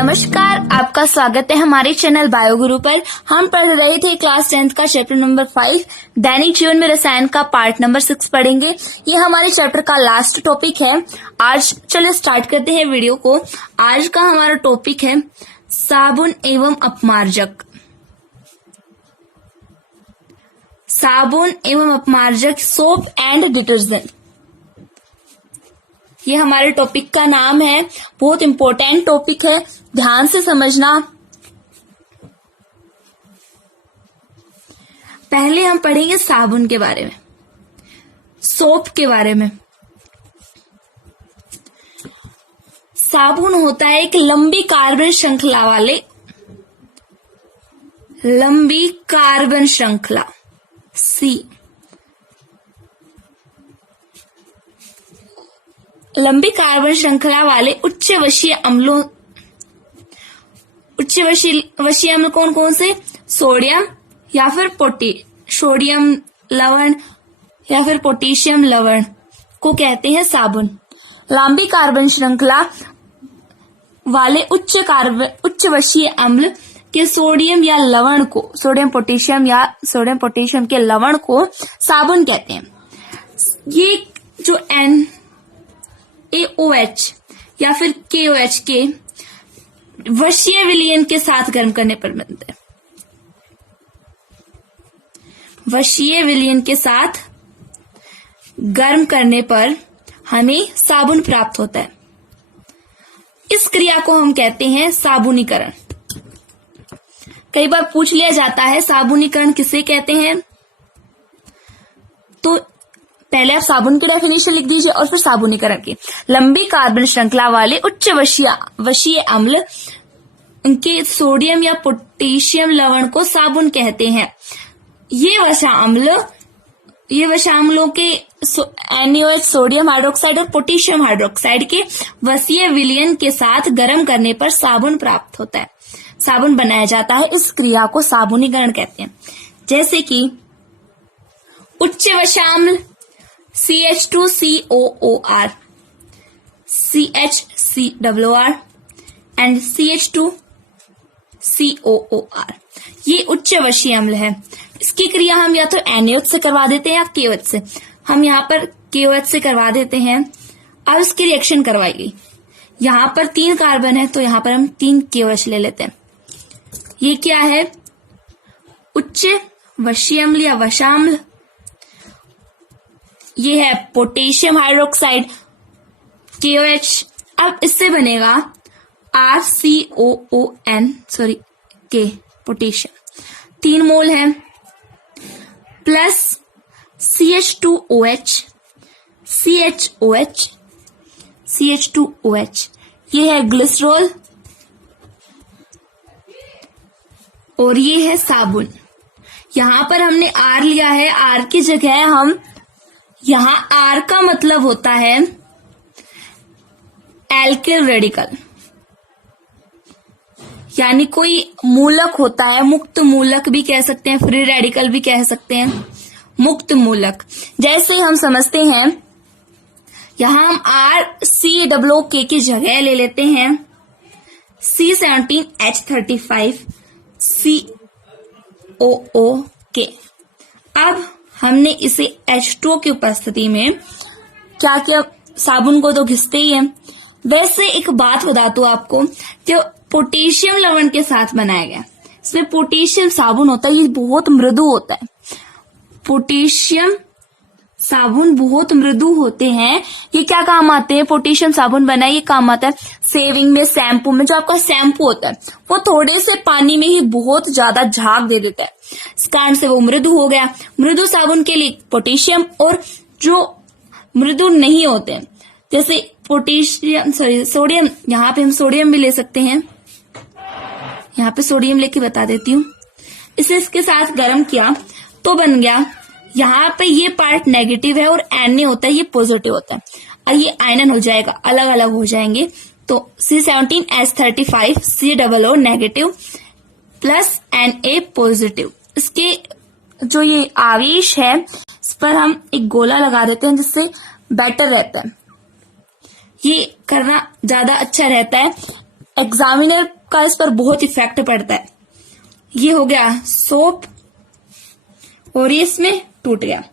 नमस्कार, आपका स्वागत है हमारे चैनल बायोगुरु पर। हम पढ़ रहे थे क्लास 10th का चैप्टर नंबर 5 दैनिक जीवन में रसायन का पार्ट नंबर 6 पढ़ेंगे। ये हमारे चैप्टर का लास्ट टॉपिक है। आज चलो स्टार्ट करते हैं वीडियो को। आज का हमारा टॉपिक है साबुन एवं अपमार्जक। साबुन एवं अपमार्जक, सोप एंड डिटर्जेंट, ये हमारे टॉपिक का नाम है। बहुत इंपॉर्टेंट टॉपिक है, ध्यान से समझना। पहले हम पढ़ेंगे साबुन के बारे में, सोप के बारे में। साबुन होता है एक लंबी कार्बन श्रृंखला वाले, लंबी कार्बन श्रृंखला सी, लंबी कार्बन श्रृंखला वाले उच्च वशीय अम्लों, उच्च वशीय अम्ल कौन कौन से? सोडियम या फिर सोडियम लवण या फिर पोटेशियम लवण को कहते हैं साबुन। लंबी कार्बन श्रृंखला वाले उच्च वशीय अम्ल के सोडियम या लवण को, सोडियम पोटेशियम के लवण को साबुन कहते हैं। ये जो NaOH या फिर KOH के वशीय विलयन के साथ गर्म करने पर बनते हैं। वशीय विलयन के साथ गर्म करने पर हमें साबुन प्राप्त होता है। इस क्रिया को हम कहते हैं साबुनीकरण। कई बार पूछ लिया जाता है साबुनीकरण किसे कहते हैं, तो पहले आप साबुन की डेफिनेशन लिख दीजिए और फिर साबुनीकरण की। लंबी कार्बन श्रृंखला वाले उच्च वशीय अम्ल के सोडियम या पोटेशियम लवण को साबुन कहते हैं। ये वशाम्लों के NaOH सोडियम हाइड्रोक्साइड और पोटेशियम हाइड्रोक्साइड के वशीय विलयन के साथ गर्म करने पर साबुन प्राप्त होता है, साबुन बनाया जाता है। इस क्रिया को साबुनीकरण कहते हैं। जैसे कि उच्च वशाम्ल CH2COOR, CHCOOR एंड CH2COOR, ये उच्च वशीय अम्ल है। इसकी क्रिया हम या तो NaOH से करवा देते हैं या KOH से। हम यहाँ पर KOH से करवा देते हैं। अब इसकी रिएक्शन करवाएगी। यहाँ पर 3 कार्बन है तो यहाँ पर हम 3 KOH ले लेते हैं। ये क्या है? उच्च वशीय अम्ल या वशाम्ल। ये है पोटेशियम हाइड्रोक्साइड KOH। अब इससे बनेगा K, पोटेशियम 3 मोल है, प्लस CH2OH, ये है ग्लिसरॉल और ये है साबुन। यहां पर हमने R लिया है, R की जगह हम यहां R का मतलब होता है एल्किल रेडिकल, यानी कोई मूलक होता है, मुक्त मूलक भी कह सकते हैं, फ्री रेडिकल भी कह सकते हैं, मुक्त मूलक। जैसे हम समझते हैं, यहां हम RCOOK की जगह ले लेते हैं C17H35 COOK। अब हमने इसे H2O की उपस्थिति में क्या किया? साबुन को तो घिसते ही है। वैसे एक बात बता दूं आपको, जो पोटेशियम लवण के साथ बनाया गया, इसमें पोटेशियम साबुन होता है, ये बहुत मृदु होता है। पोटेशियम साबुन बहुत मृदु होते हैं। ये क्या काम आते हैं? पोटेशियम साबुन बनाए, ये काम आता है सेविंग में, शैम्पू में। जो आपका शैम्पू होता है वो थोड़े से पानी में ही बहुत ज्यादा झाग दे देता है, इस कारण से वो मृदु हो गया। मृदु साबुन के लिए पोटेशियम, और जो मृदु नहीं होते हैं जैसे सोडियम, यहाँ पे हम सोडियम भी ले सकते हैं। यहाँ पे सोडियम लेके बता देती हूँ। इसे इसके साथ गर्म किया तो बन गया, यहाँ पे ये पार्ट नेगेटिव है और Na होता है, ये पॉजिटिव होता है, और ये आयनन हो जाएगा, अलग अलग हो जाएंगे। तो C17H35 COO negative plus Na positive. इसके जो ये आवेश है इस पर हम एक गोला लगा देते हैं जिससे बेटर रहता है। ये करना ज्यादा अच्छा रहता है। एग्जामिनर का इस पर बहुत इफेक्ट पड़ता है। ये हो गया सोप और ये इसमें टूट गया।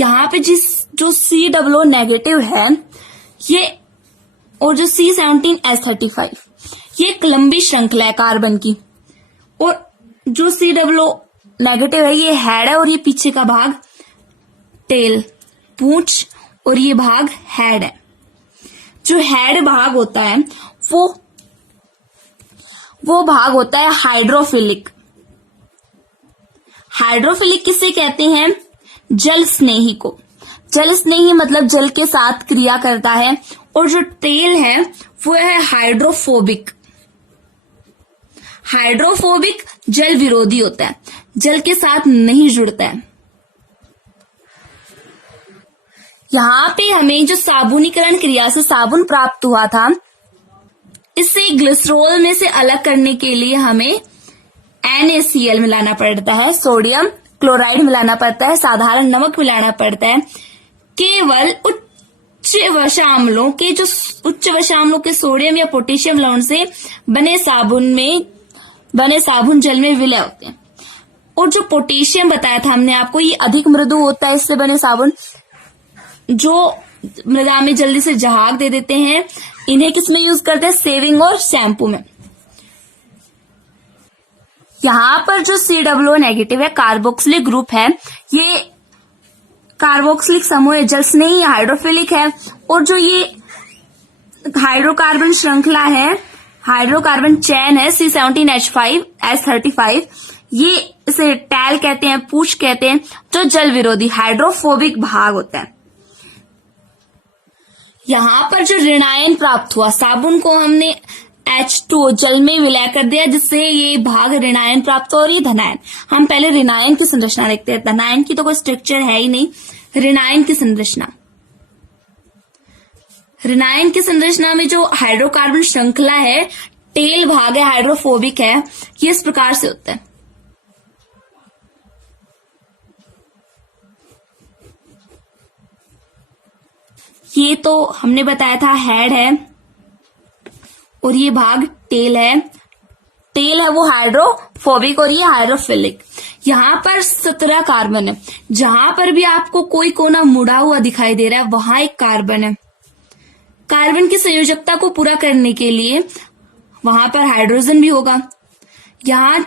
यहाँ पे जो COO नेगेटिव है ये, और जो C17H35 ये एक लंबी श्रृंखला है कार्बन की, और जो COO नेगेटिव है ये हेड है और ये पीछे का भाग टेल पूंछ, और ये भाग हेड है। जो हेड भाग होता है वो भाग होता है हाइड्रोफिलिक। हाइड्रोफिलिक किसे कहते हैं? जल स्नेही को। जल स्नेही मतलब जल के साथ क्रिया करता है। और जो टेल है वो है हाइड्रोफोबिक। हाइड्रोफोबिक जल विरोधी होता है, जल के साथ नहीं जुड़ता है। यहाँ पे हमें जो साबुनीकरण क्रिया से साबुन प्राप्त हुआ था, इसे ग्लिसरॉल में से अलग करने के लिए हमें NaCl मिलाना पड़ता है, सोडियम क्लोराइड मिलाना पड़ता है, साधारण नमक मिलाना पड़ता है। केवल उच्च वशाम्लों के सोडियम या पोटेशियम लवण से बने साबुन जल में विलय होते हैं। और जो पोटेशियम बताया था हमने आपको, ये अधिक मृदु होता है, इससे बने साबुन जो मृदा में जल्दी से जहाग दे देते हैं। इन्हें किसमें यूज करते हैं? सेविंग और शैम्पू में। यहाँ पर जो COO नेगेटिव है कार्बोक्सिलिक ग्रुप है, ये कार्बोक्सिलिक समूह है, जल स्नेही हाइड्रोफिलिक है। और जो ये हाइड्रोकार्बन श्रृंखला है, हाइड्रोकार्बन चैन है C17H35 ये इसे टैल कहते हैं, पूछ कहते हैं, जो जल विरोधी हाइड्रोफोबिक भाग होता है। यहाँ पर जो ऋणायन प्राप्त हुआ, साबुन को हमने H2O जल में विलय कर दिया, जिससे ये भाग ऋणायन प्राप्त हो, और ये धनायन। हम पहले ऋणायन की संरचना देखते हैं। धनायन की तो कोई स्ट्रक्चर है ही नहीं। ऋणायन की संरचना, ऋणायन की संरचना में जो हाइड्रोकार्बन श्रृंखला है, टेल भाग है, हाइड्रोफोबिक है, ये इस प्रकार से होता है। ये तो हमने बताया था हेड है, और ये भाग टेल है। टेल है वो हाइड्रोफोबिक और ये हाइड्रोफिलिक। यहाँ पर 17 कार्बन है। जहां पर भी आपको कोई कोना मुड़ा हुआ दिखाई दे रहा है वहां एक कार्बन है। कार्बन की संयोजकता को पूरा करने के लिए वहां पर हाइड्रोजन भी होगा। यहाँ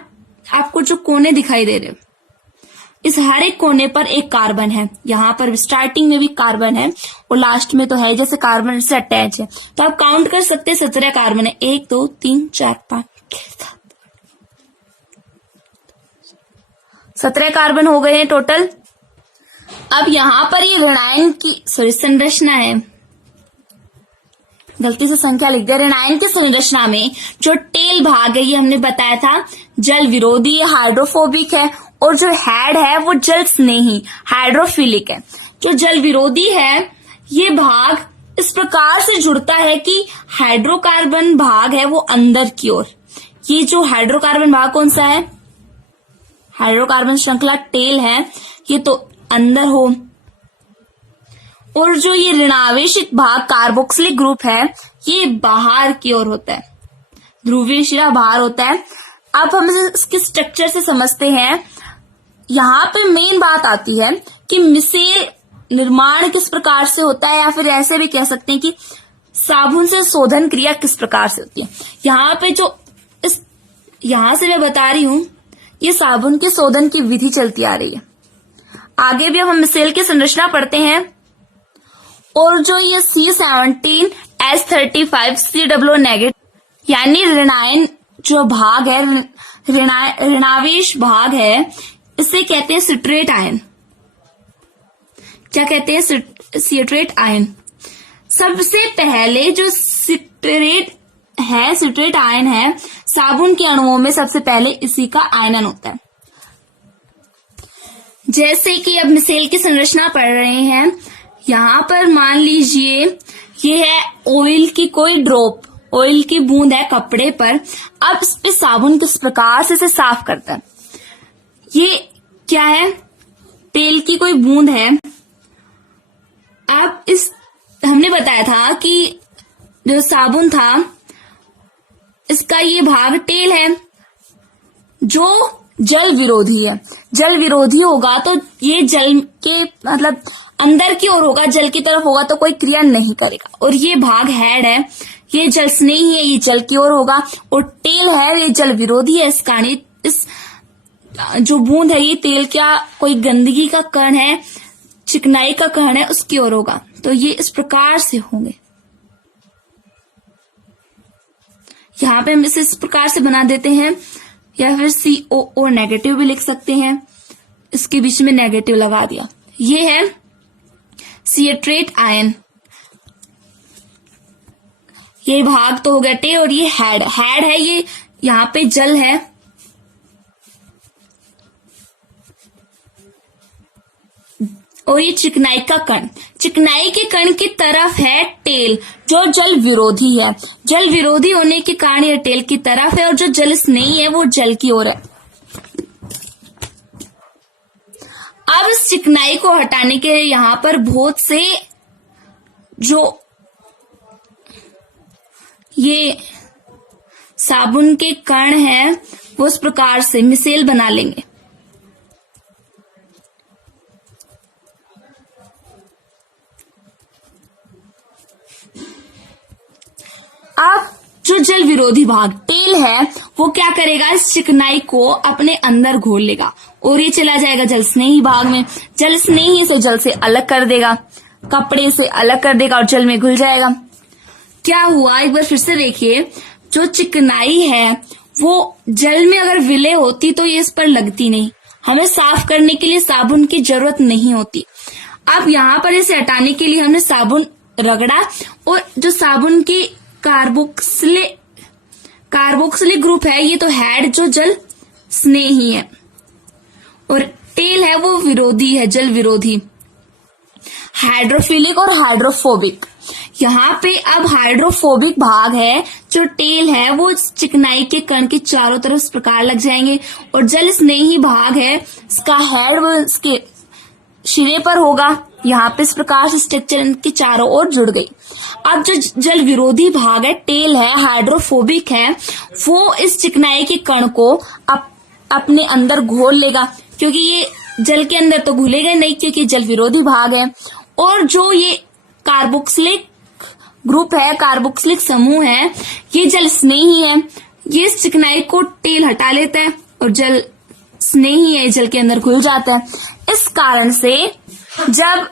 आपको जो कोने दिखाई दे रहे हैं, इस हर एक कोने पर एक कार्बन है। यहाँ पर स्टार्टिंग में भी कार्बन है और लास्ट में तो है, जैसे कार्बन से अटैच है। तो आप काउंट कर सकते हैं 17 कार्बन है। 1 2 3 4 5 6 7 17 कार्बन हो गए हैं टोटल। अब यहाँ पर ये ऋणायन की संरचना है, गलती से संख्या लिख दिया। ऋणायन की संरचना में जो टेल भाग है, ये हमने बताया था जल विरोधी हाइड्रोफोबिक है, और जो हेड है वो जल स्नेही हाइड्रोफिलिक है। जो जल विरोधी है ये भाग इस प्रकार से जुड़ता है कि हाइड्रोकार्बन भाग है वो अंदर की ओर। ये जो हाइड्रोकार्बन भाग कौन सा है? हाइड्रोकार्बन श्रृंखला टेल है, ये तो अंदर हो। और जो ये ऋणावेशित भाग कार्बोक्सिलिक ग्रुप है, ये बाहर की ओर होता है, ध्रुवीय शिरा बाहर होता है। अब हम इसके स्ट्रक्चर से समझते हैं। यहाँ पे मेन बात आती है कि मिसेल निर्माण किस प्रकार से होता है, या फिर ऐसे भी कह सकते हैं कि साबुन से शोधन क्रिया किस प्रकार से होती है। यहाँ पे जो यहाँ से मैं बता रही हूं, ये साबुन के शोधन की विधि चलती आ रही है। आगे भी अब हम मिसेल की संरचना पढ़ते हैं। और जो ये C17H35 COO नेगेटिव यानी ऋणायन जो भाग है, ऋणावेश भाग है, इसे कहते हैं सिट्रेट आयन। क्या कहते हैं? Citrate ion. सबसे पहले जो सिट्रेट आयन है, साबुन के अणुओं में सबसे पहले इसी का आयनन होता है। जैसे कि अब मिसेल की संरचना पढ़ रहे हैं, यहाँ पर मान लीजिए ये है ऑयल की कोई ड्रॉप, ऑयल की बूंद है कपड़े पर। अब इस पे साबुन किस प्रकार से इसे साफ करता है? ये क्या है? तेल की कोई बूंद है। अब हमने बताया था कि जो साबुन था इसका ये भाग टेल है जो जल विरोधी है। जल विरोधी होगा तो ये जल के मतलब अंदर की ओर होगा, जल की तरफ होगा तो कोई क्रिया नहीं करेगा। और ये भाग हेड है, ये जल स्नेही है, ये जल की ओर होगा। और टेल है, ये जल विरोधी है। इस कारण इस जो बूंद है ये तेल क्या कोई गंदगी का कण है, चिकनाई का कण है, उसकी ओर होगा। तो ये इस प्रकार से होंगे। यहां पे हम इसे इस प्रकार से बना देते हैं, या फिर COO नेगेटिव भी लिख सकते हैं। इसके बीच में नेगेटिव लगा दिया। ये है सिएट्रेट आयन। ये भाग तो हो गया टे, और ये हेड है, ये यहां पे जल है। और ये चिकनाई का कण, चिकनाई के कण की तरफ है टेल जो जल विरोधी है। जल विरोधी होने के कारण ये टेल की तरफ है, और जो जल स्नेही है वो जल की ओर है। अब इस चिकनाई को हटाने के लिए यहां पर बहुत से जो ये साबुन के कण हैं वो इस प्रकार से मिसेल बना लेंगे। अब जो जल विरोधी भाग टेल है वो क्या करेगा, इस चिकनाई को अपने अंदर घोल लेगा और ये चला जाएगा जल स्नेही भाग में। जल स्नेही से जल से अलग कर देगा, कपड़े से अलग कर देगा और जल में घुल जाएगा। क्या हुआ, एक बार फिर से देखिए, जो चिकनाई है वो जल में अगर विलय होती तो ये इस पर लगती नहीं, हमें साफ करने के लिए साबुन की जरूरत नहीं होती। अब यहाँ पर इसे हटाने के लिए हमने साबुन रगड़ा, और जो साबुन की कार्बोक्सिलिक ग्रुप है ये तो हेड जो जल स्नेही है, और टेल है वो विरोधी है, जल विरोधी, हाइड्रोफिलिक और हाइड्रोफोबिक। यहाँ पे अब हाइड्रोफोबिक भाग है, जो टेल है वो चिकनाई के कण के चारों तरफ इस प्रकार लग जाएंगे, और जल स्नेही भाग है इसका हेड वो इसके सिरे पर होगा। यहाँ पे इस प्रकार से स्ट्रक्चर इनके चारों ओर जुड़ गई। अब जो जल विरोधी भाग है टेल है, हाइड्रोफोबिक है, वो इस चिकनाई के कण को अपने अंदर घोल लेगा, क्योंकि ये जल के अंदर तो घुलेगा नहीं क्योंकि जल विरोधी भाग है। और जो ये कार्बोक्सिलिक ग्रुप है, कार्बोक्सिलिक समूह है, ये जल स्नेही है, ये इस चिकनाई को टेल हटा लेता है और जल स्नेही है, जल के अंदर घुल जाता है। इस कारण से जब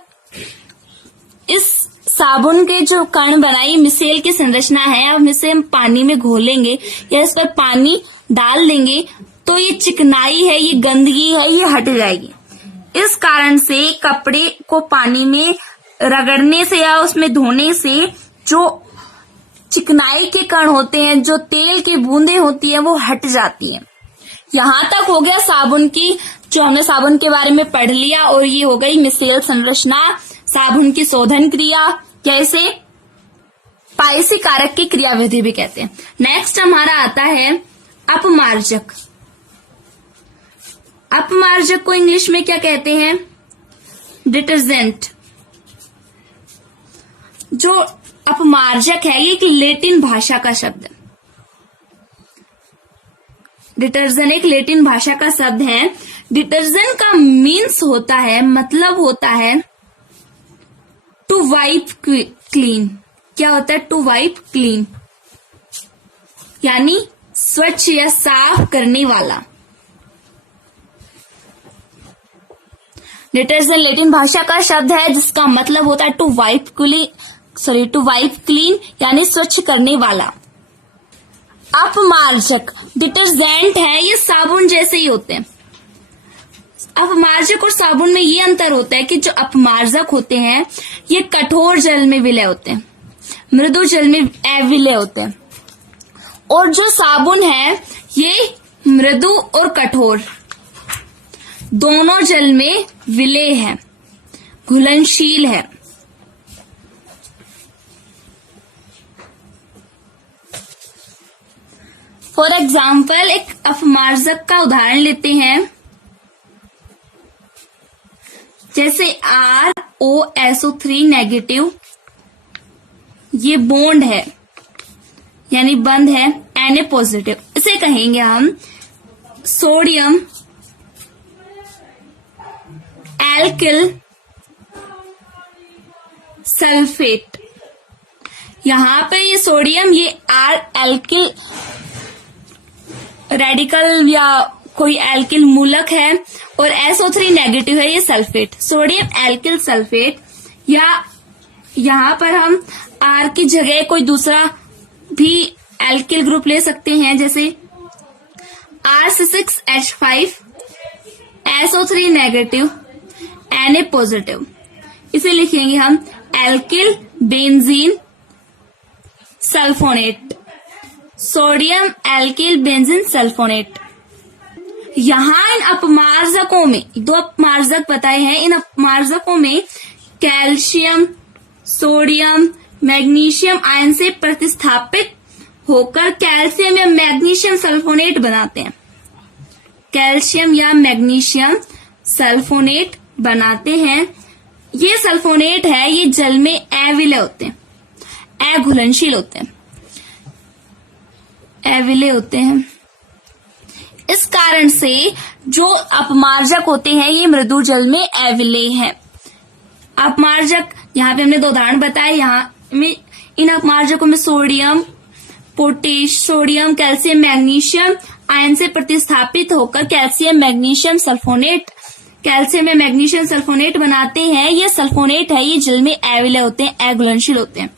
इस साबुन के जो कण बनाई मिसेल की संरचना है, अब इसे हम पानी में घोलेंगे या इस पर पानी डाल देंगे तो ये चिकनाई है, ये गंदगी है, ये हट जाएगी। इस कारण से कपड़े को पानी में रगड़ने से या उसमें धोने से जो चिकनाई के कण होते हैं, जो तेल की बूंदें होती हैं, वो हट जाती हैं। यहां तक हो गया साबुन की, जो हमने साबुन के बारे में पढ़ लिया, और ये हो गई मिसेल संरचना, साबुन की शोधन क्रिया, जैसे पाइसी कारक की क्रियाविधि भी कहते हैं। नेक्स्ट हमारा आता है अपमार्जक। अपमार्जक को इंग्लिश में क्या कहते हैं, डिटर्जेंट। जो अपमार्जक है ये एक लैटिन भाषा का शब्द है। डिटर्जेंट एक लैटिन भाषा का शब्द है। डिटर्जेंट का मीन्स होता है, मतलब होता है टू वाइप क्लीन। क्या होता है, टू वाइप क्लीन, यानी स्वच्छ या साफ करने वाला। डिटर्जेंट लैटिन भाषा का शब्द है जिसका मतलब होता है टू वाइप क्लीन, यानी स्वच्छ करने वाला। अपमार्जक डिटर्जेंट है, ये साबुन जैसे ही होते हैं। अपमार्जक और साबुन में ये अंतर होता है कि जो अपमार्जक होते हैं ये कठोर जल में विलय होते हैं, मृदु जल में अविलय होते हैं, और जो साबुन है ये मृदु और कठोर दोनों जल में विलय है, घुलनशील है। फॉर एग्जाम्पल एक अपमार्जक का उदाहरण लेते हैं, जैसे ROSO3 नेगेटिव, ये बॉन्ड है, यानी बंद है, Na पॉजिटिव। इसे कहेंगे हम सोडियम एल्किल सल्फेट। यहां पे ये सोडियम, ये एल्किल रेडिकल या कोई एल्किल मूलक है और SO3 नेगेटिव है, ये सल्फेट, सोडियम एल्किल सल्फेट। या यहां पर हम R की जगह कोई दूसरा भी एल्किल ग्रुप ले सकते हैं, जैसे R6H5 SO3 negative Na positive. इसे लिखेंगे हम alkyl benzene sulphonate, sodium alkyl benzene sulphonate. यहां इन अपमार्जकों में, दो अपमार्जक बताए हैं, इन अपमार्जकों में कैल्शियम, सोडियम, मैग्नीशियम आयन से प्रतिस्थापित होकर कैल्शियम या मैग्नीशियम सल्फोनेट बनाते हैं। कैल्शियम या मैग्नीशियम सल्फोनेट बनाते हैं। ये सल्फोनेट है, ये जल में अविलय होते हैं, अघुलनशील होते हैं, अविलय होते हैं। इस कारण से जो अपमार्जक होते हैं ये मृदु जल में अविलय हैं। अपमार्जक, यहाँ पे हमने दो उदाहरण बताए। यहाँ में इन अपमार्जकों में sodium, sodium, calcium, magnesium ion से प्रतिस्थापित होकर कैल्शियम मैग्नीशियम सल्फोनेट, कैल्शियम या मैग्नीशियम सल्फोनेट बनाते हैं। ये सल्फोनेट है, ये जल में अविलय होते हैं, अघुलनशील होते हैं।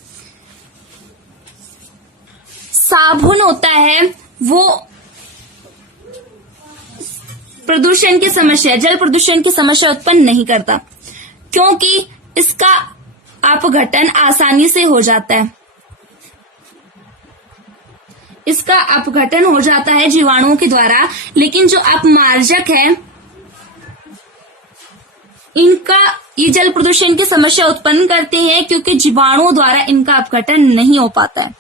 साबुन होता है वो प्रदूषण की समस्या, जल प्रदूषण की समस्या उत्पन्न नहीं करता, क्योंकि इसका अपघटन आसानी से हो जाता है। इसका अपघटन हो जाता है जीवाणुओं के द्वारा। लेकिन जो अपमार्जक है, इनका ये जल प्रदूषण की समस्या उत्पन्न करते हैं, क्योंकि जीवाणुओं द्वारा इनका अपघटन नहीं हो पाता है।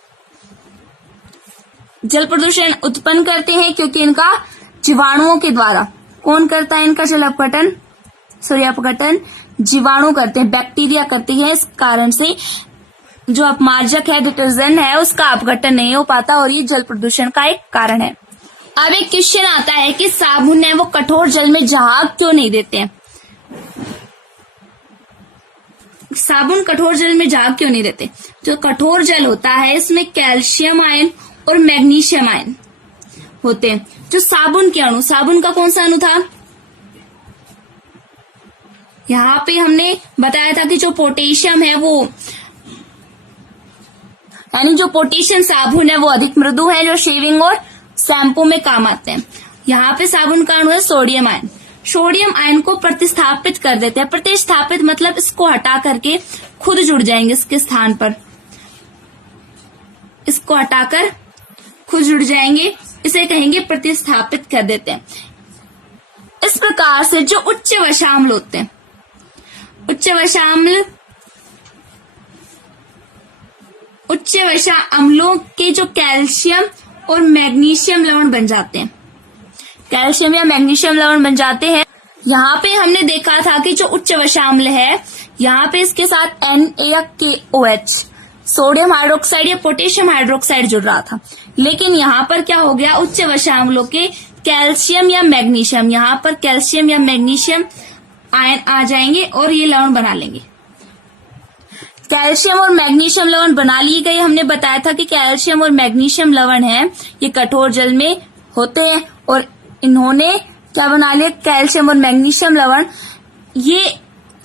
जल प्रदूषण उत्पन्न करते हैं क्योंकि इनका जीवाणुओं के द्वारा, कौन करता है इनका जल अपघटन, अपघटन जीवाणु करते हैं, बैक्टीरिया करते हैं। इस कारण से जो अपमार्जक है, डिटर्जेंट है, उसका अपघटन नहीं हो पाता और ये जल प्रदूषण का एक कारण है। अब एक क्वेश्चन आता है कि साबुन है वो कठोर जल में जहाग क्यों नहीं देते हैं? साबुन कठोर जल में जहाग क्यों नहीं देते? जो कठोर जल होता है इसमें कैल्शियम आयन और मैग्नीशियम आयन होते हैं। जो साबुन के अणु, साबुन का कौन सा अणु था? यहाँ पे हमने बताया था कि जो पोटेशियम है वो, यानी जो पोटेशियम साबुन है वो अधिक मृदु है, जो शेविंग और शैम्पू में काम आते हैं। यहाँ पे साबुन का अणु है सोडियम आयन। सोडियम आयन को प्रतिस्थापित कर देते हैं। प्रतिस्थापित मतलब इसको हटा करके खुद जुड़ जाएंगे इसके स्थान पर, इसको हटाकर खुद जुड़ जाएंगे, इसे कहेंगे प्रतिस्थापित कर देते हैं। इस प्रकार से जो उच्च वशाम्ल होते हैं, उच्च वसा अम्लों के जो कैल्शियम और मैग्नीशियम लवण बन जाते हैं, कैल्शियम या मैग्नीशियम लवण बन जाते हैं। यहाँ पे हमने देखा था कि जो उच्च वशाम्ल है, यहाँ पे इसके साथ Na या KOH, सोडियम हाइड्रोक्साइड या पोटेशियम हाइड्रोक्साइड जुड़ रहा था। लेकिन यहाँ पर क्या हो गया, उच्च वशाम्लों के कैल्शियम या मैग्नीशियम, यहाँ पर कैल्शियम या मैग्नीशियम आयन आ जाएंगे और ये लवण बना लेंगे। कैल्शियम और मैग्नीशियम लवण बना लिए गए। हमने बताया था कि कैल्शियम और मैग्नीशियम लवण है ये कठोर जल में होते हैं और इन्होंने क्या बना लिया, कैल्शियम और मैग्नीशियम लवण ये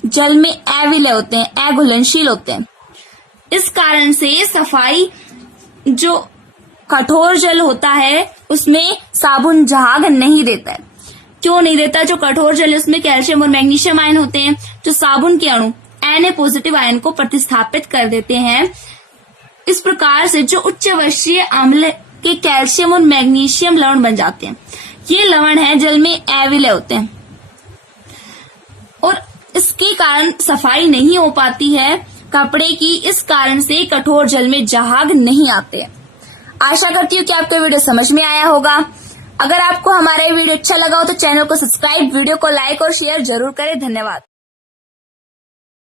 जल में अविलय होते हैं, अघुलनशील होते हैं। इस कारण से सफाई, जो कठोर जल होता है उसमें साबुन जहाग नहीं देता है। क्यों नहीं देता? जो कठोर जल है उसमें कैल्शियम और मैग्नीशियम आयन होते हैं, जो साबुन के अणु Na पॉजिटिव आयन को प्रतिस्थापित कर देते हैं। इस प्रकार से जो उच्च वशीय अम्ल के कैल्शियम और मैग्नीशियम लवण बन जाते हैं, ये लवण है जल में अविलय होते हैं और इसके कारण सफाई नहीं हो पाती है कपड़े की। इस कारण से कठोर जल में जहाग नहीं आते। आशा करती हूँ कि आपको वीडियो समझ में आया होगा। अगर आपको हमारा वीडियो अच्छा लगा हो तो चैनल को सब्सक्राइब, वीडियो को लाइक और शेयर जरूर करें। धन्यवाद।